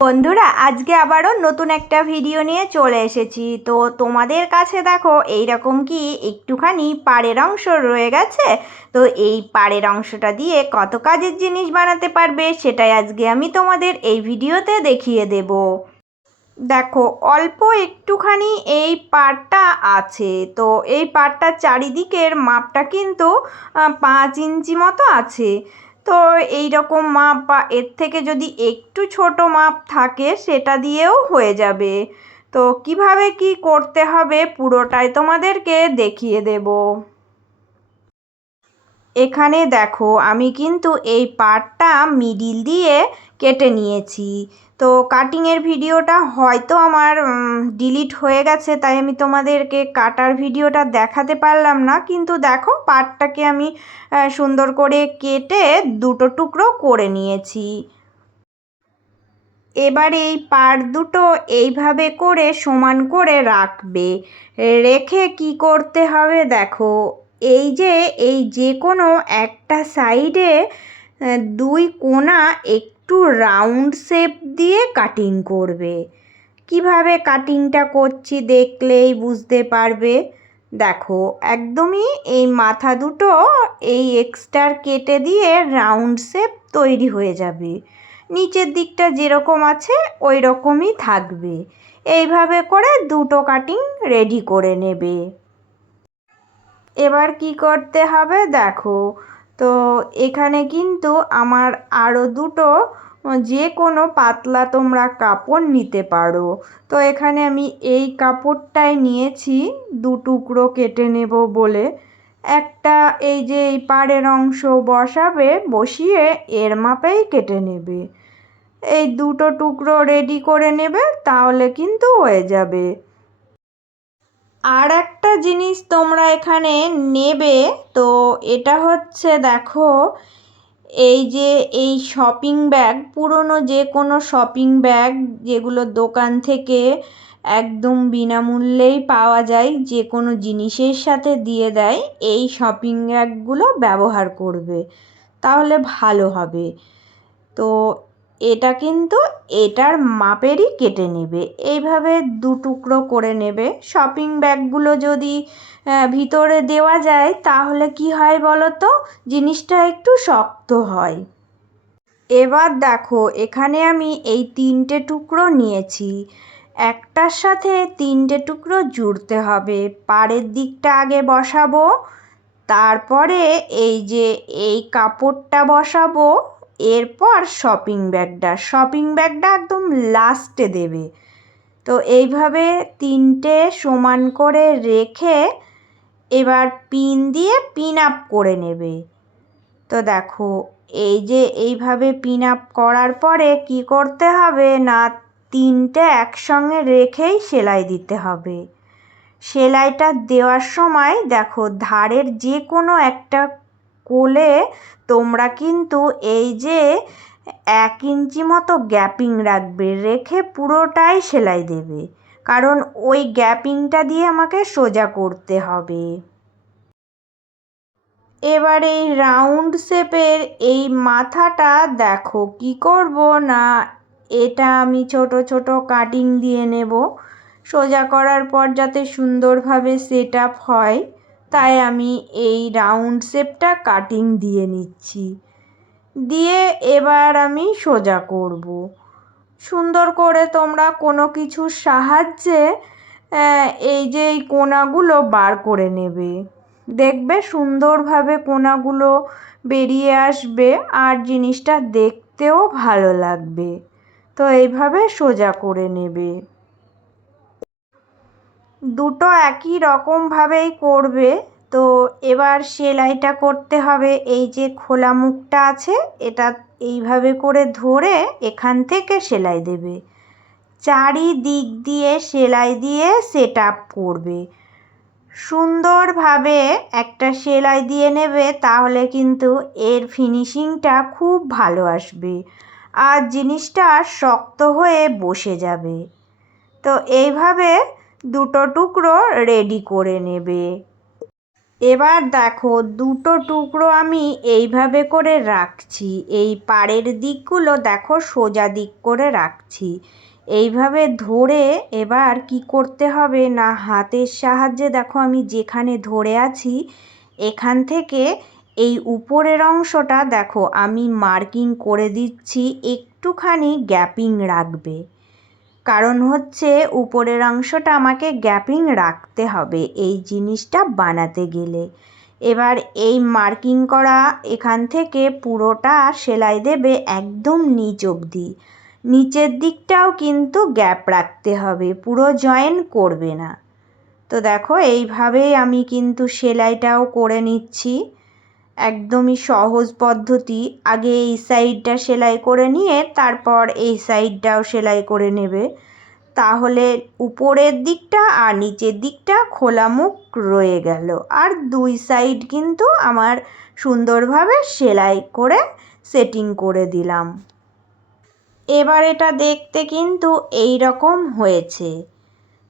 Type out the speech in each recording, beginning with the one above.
বন্ধুরা, আজকে আবারও নতুন একটা ভিডিও নিয়ে চলে এসেছি। তো তোমাদের কাছে দেখো এইরকম কি একটুখানি পাড়ের অংশ রয়ে গেছে। তো এই পাড়ের অংশটা দিয়ে কত কাজের জিনিস বানাতে পারবে সেটাই আজকে আমি তোমাদের এই ভিডিওতে দেখিয়ে দেব। দেখো, অল্প একটুখানি এই পাড়টা আছে। তো এই পাড়টার চারিদিকের মাপটা কিন্তু 5 ইঞ্চি মতো আছে। তো এই রকম মাপ বা এর থেকে যদি একটু ছোট মাপ থাকে সেটা দিয়েও হয়ে যাবে। তো কিভাবে কি করতে হবে পুরোটাই তোমাদেরকে দেখিয়ে দেব। এখানে দেখো, আমি কিন্তু এই পার্টটা মিডিল দিয়ে কেটে নিয়েছি। তো কাটিংয়ের ভিডিওটা হয়তো আমার ডিলিট হয়ে গেছে, তাই আমি তোমাদেরকে কাটার ভিডিওটা দেখাতে পারলাম না। কিন্তু দেখো, পার্টটাকে আমি সুন্দর করে কেটে দুটো টুকরো করে নিয়েছি। এবার এই পার্ট দুটো এইভাবে করে সমান করে রাখবে। রেখে কি করতে হবে দেখো, এই যে কোনো একটা সাইডে দুই কোণা একটু রাউন্ড শেপ দিয়ে কাটিং করবে। কিভাবে কাটিংটা করছি দেখলেই বুঝতে পারবে। দেখো, একদমই এই মাথা দুটো এই এক্সট্রা কেটে দিয়ে রাউন্ড শেপ তৈরি হয়ে যাবে। নিচের দিকটা যেরকম আছে ওই রকমই থাকবে। এইভাবে করে দুটো কাটিং রেডি করে নেবে। এবার কি করতে হবে দেখো, তো এখানে কিন্তু আমার আরও দুটো যে কোনো পাতলা তোমরা কাপড় নিতে পারো। তো এখানে আমি এই কাপড়টাই নিয়েছি দু টুকরো কেটে নেব বলে। একটা এই যে এই পাড়ের অংশ বসাবে, বসিয়ে এর মাপেই কেটে নেবে। এই দুটো টুকরো রেডি করে নেবে, তাহলে কিন্তু হয়ে যাবে। আর একটা জিনিস তোমরা এখানে নেবে, তো এটা হচ্ছে দেখো, এই যে এই শপিং ব্যাগ, পুরনো যে কোনো শপিং ব্যাগ যেগুলো দোকান থেকে একদম বিনামূল্যেই পাওয়া যায়, যে কোনো জিনিসের সাথে দিয়ে দেয়, এই শপিং ব্যাগগুলো ব্যবহার করবে, তাহলে ভালো হবে। তো এটা কিন্তু এটার মাপেরই কেটে নেবে। এইভাবে দু টুকরো করে নেবে। শপিং ব্যাগগুলো যদি ভিতরে দেওয়া যায় তাহলে কি হয় বলো তো, জিনিসটা একটু শক্ত হয়। এবার দেখো, এখানে আমি এই তিনটে টুকরো নিয়েছি। একটার সাথে তিনটে টুকরো জুড়তে হবে। পাড়ের দিকটা আগে বসাবো, তারপরে এই যে এই কাপড়টা বসাবো, এরপর শপিং ব্যাগটা একদম লাস্টে দেবে। তো এইভাবে তিনটে সমান করে রেখে এবার পিন দিয়ে পিন আপ করে নেবে। তো দেখো, এই যে এইভাবে পিন আপ করার পরে কি করতে হবে না, তিনটে একসঙ্গে রেখেই সেলাই দিতে হবে। সেলাইটা দেওয়ার সময় দেখো, ধারের যে কোনো একটা কোলে তোমরা কিন্তু এই যে 1 ইঞ্চি মতো গ্যাপিং রাখবে, রেখে পুরোটাই সেলাই দেবে, কারণ ওই গ্যাপিংটা দিয়ে আমাকে সোজা করতে হবে। এবার এই রাউন্ড শেপের এই মাথাটা দেখো কি করব না, এটা আমি ছোট ছোট কাটিং দিয়ে নেব। সোজা করার পর যাতে সুন্দরভাবে সেট আপ হয়, তাই আমি এই রাউন্ড শেপটা কাটিং দিয়ে নিচ্ছি। দিয়ে এবার আমি সোজা করব। সুন্দর করে তোমরা কোনো কিছুর সাহায্যে এই যে এই কোণাগুলো বার করে নেবে। দেখবে সুন্দরভাবে কোণাগুলো বেরিয়ে আসবে, আর জিনিসটা দেখতেও ভালো লাগবে। তো এইভাবে সোজা করে নেবে। দুটো একই রকমভাবেই করবে। তো এবার সেলাইটা করতে হবে। এই যে খোলা মুখটা আছে, এটা এইভাবে করে ধরে এখান থেকে সেলাই দেবে। চারিদিক দিয়ে সেলাই দিয়ে সেট আপ করবে। সুন্দরভাবে একটা সেলাই দিয়ে নেবে, তাহলে কিন্তু এর ফিনিশিংটা খুব ভালো আসবে, আর জিনিসটা শক্ত হয়ে বসে যাবে। তো এইভাবে দুটো টুকরো রেডি করে নেবে। এবার দেখো দুটো টুকরো আমি এইভাবে করে রাখছি, এই পাড়ের দিকগুলো দেখো সোজা দিক করে রাখছি। এইভাবে ধরে এবার কি করতে হবে না, হাতের সাহায্যে দেখো আমি যেখানে ধরে আছি এখান থেকে এই উপরের অংশটা দেখো আমি মার্কিং করে দিচ্ছি, একটুখানি গ্যাপিং রাখবে। কারণ হচ্ছে উপরের অংশটা আমাকে গ্যাপিং রাখতে হবে এই জিনিসটা বানাতে গেলে। এবার এই মার্কিং করা এখান থেকে পুরোটা সেলাই দেবে একদম নিচ অবধি। নিচের দিকটাও কিন্তু গ্যাপ রাখতে হবে, পুরো জয়েন করবে না। তো দেখো এইভাবেই আমি কিন্তু সেলাইটাও করে নিচ্ছি, একদমই সহজ পদ্ধতি। আগে এই সাইডটা সেলাই করে নিয়ে তারপর এই সাইডটাও সেলাই করে নেবে, তাহলে উপরের দিকটা আর নিচের দিকটা খোলা মুখ রয়ে গেল, আর দুই সাইড কিন্তু আমার সুন্দরভাবে সেলাই করে সেটিং করে দিলাম। এবার এটা দেখতে কিন্তু এই রকম হয়েছে।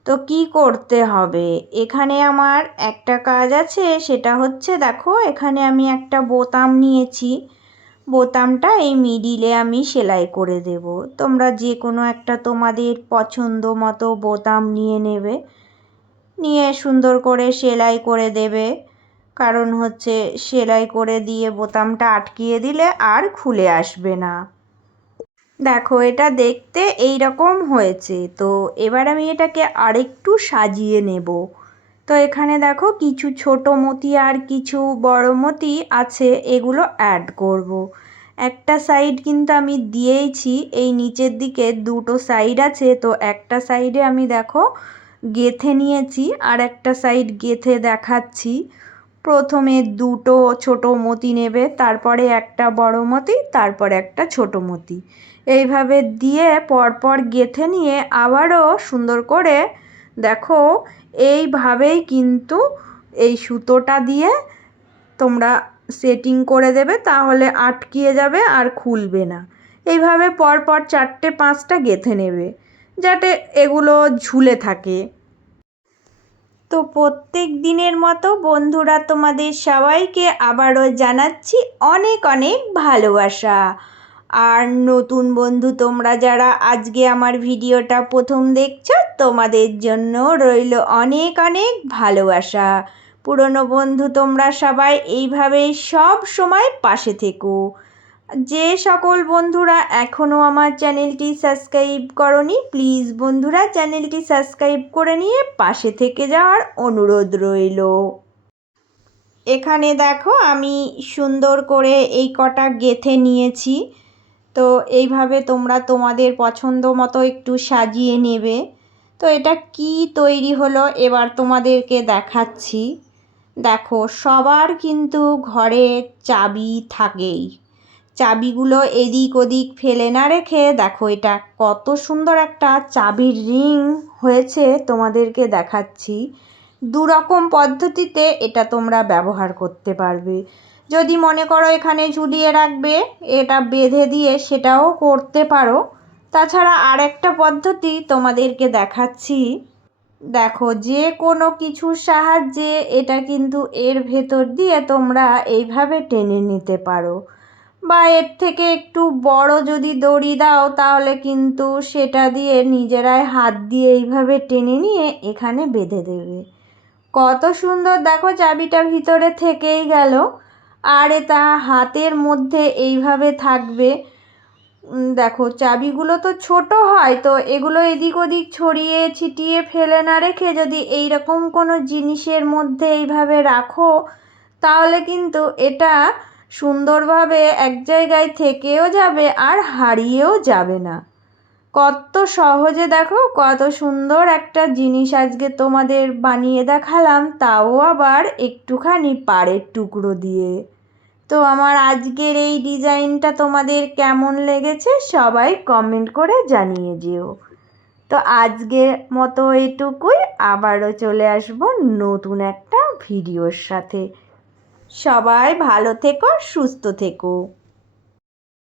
তো কি করতে হবে, এখানে আমার একটা কাজ আছে, সেটা হচ্ছে দেখো এখানে আমি একটা বোতাম নিয়েছি, বোতামটা এই মিডিলে আমি সেলাই করে দেব। তোমরা যে কোনো একটা তোমাদের পছন্দ মতো বোতাম নিয়ে নেবে, নিয়ে সুন্দর করে সেলাই করে দেবে। কারণ হচ্ছে সেলাই করে দিয়ে বোতামটা আটকিয়ে দিলে আর খুলে আসবে না। দেখো এটা দেখতে এই রকম হয়েছে। তো এবার আমি এটাকে আরেকটু সাজিয়ে নেব। তো এখানে দেখো কিছু ছোট মতি আর কিছু বড় মতি আছে, এগুলো অ্যাড করব। একটা সাইড কিন্তু আমি দিয়েইছি, এই নিচের দিকে দুটো সাইড আছে, তো একটা সাইডে আমি দেখো গেঁথে নিয়েছি আর একটা সাইড গেঁথে দেখাচ্ছি। প্রথমে দুটো ছোট মতি নেবে, তারপরে একটা বড় মতি, তারপরে একটা ছোট মতি, এইভাবে দিয়ে পরপর গেঁথে নিয়ে আবারও সুন্দর করে দেখো এইভাবেই কিন্তু এই সুতোটা দিয়ে তোমরা সেটিং করে দেবে, তাহলে আটকিয়ে যাবে আর খুলবে না। এইভাবে পরপর 4টে 5টা গেঁথে নেবে যাতে এগুলো ঝুলে থাকে। তো প্রত্যেক দিনের মতো বন্ধুরা তোমাদের সবাইকে আবারও জানাচ্ছি অনেক অনেক ভালোবাসা। আর নতুন বন্ধু তোমরা যারা আজকে আমার ভিডিওটা প্রথম দেখছো, তোমাদের জন্য রইল অনেক অনেক ভালোবাসা। পুরনো বন্ধু তোমরা সবাই এইভাবেই সব সময় পাশে থেকো। যে সকল বন্ধুরা এখনও আমার চ্যানেলটি সাবস্ক্রাইব করনি, প্লিজ বন্ধুরা চ্যানেলটি সাবস্ক্রাইব করে নিয়ে পাশে থেকে যাওয়ার অনুরোধ রইল। এখানে দেখো আমি সুন্দর করে এই কটা গেঁথে নিয়েছি। তো এইভাবে তোমরা তোমাদের পছন্দ মতো একটু সাজিয়ে নেবে। তো এটা কি তৈরি হলো এবার তোমাদেরকে দেখাচ্ছি। দেখো সবার কিন্তু ঘরে চাবি থাকেই, চাবিগুলো এদিক ওদিক ফেলে না রেখে দেখো এটা কত সুন্দর একটা চাবির রিং হয়েছে, তোমাদেরকে দেখাচ্ছি। দুরকম পদ্ধতিতে এটা তোমরা ব্যবহার করতে পারবে। যদি মনে করো এখানে ঝুলিয়ে রাখবে, এটা বেঁধে দিয়ে সেটাও করতে পারো। তাছাড়া আরেকটা পদ্ধতি তোমাদেরকে দেখাচ্ছি। দেখো যে কোনো কিছুর সাহায্যে এটা কিন্তু এর ভেতর দিয়ে তোমরা এইভাবে টেনে নিতে পারো, বা এর থেকে একটু বড় যদি দড়ি দাও তাহলে কিন্তু সেটা দিয়ে নিজেরাই হাত দিয়ে এইভাবে টেনে নিয়ে এখানে বেঁধে দেবে। কত সুন্দর দেখো চাবিটা ভিতরে থেকেই গেল, আর এটা হাতের মধ্যে এইভাবে থাকবে। দেখো চাবিগুলো তো ছোট হয়, তো এগুলো এদিক ওদিক ছড়িয়ে ছিটিয়ে ফেলে না রেখে যদি এই রকম কোনো জিনিসের মধ্যে এইভাবে রাখো, তাহলে কিন্তু এটা সুন্দরভাবে এক জায়গায় থেকেও যাবে আর হারিয়েও যাবে না। কত সহজে দেখো কত সুন্দর একটা জিনিস আজকে তোমাদের বানিয়ে দেখালাম, তাও আবার একটুখানি পাড়ের টুকরো দিয়ে। তো আমার আজকের এই ডিজাইনটা তোমাদের কেমন লেগেছে সবাই কমেন্ট করে জানিয়ে যেও। তো আজকের মতো এটুকুই, আবারও চলে আসব নতুন একটা ভিডিওর সাথে। সবাই ভালো থেকো, সুস্থ থেকো।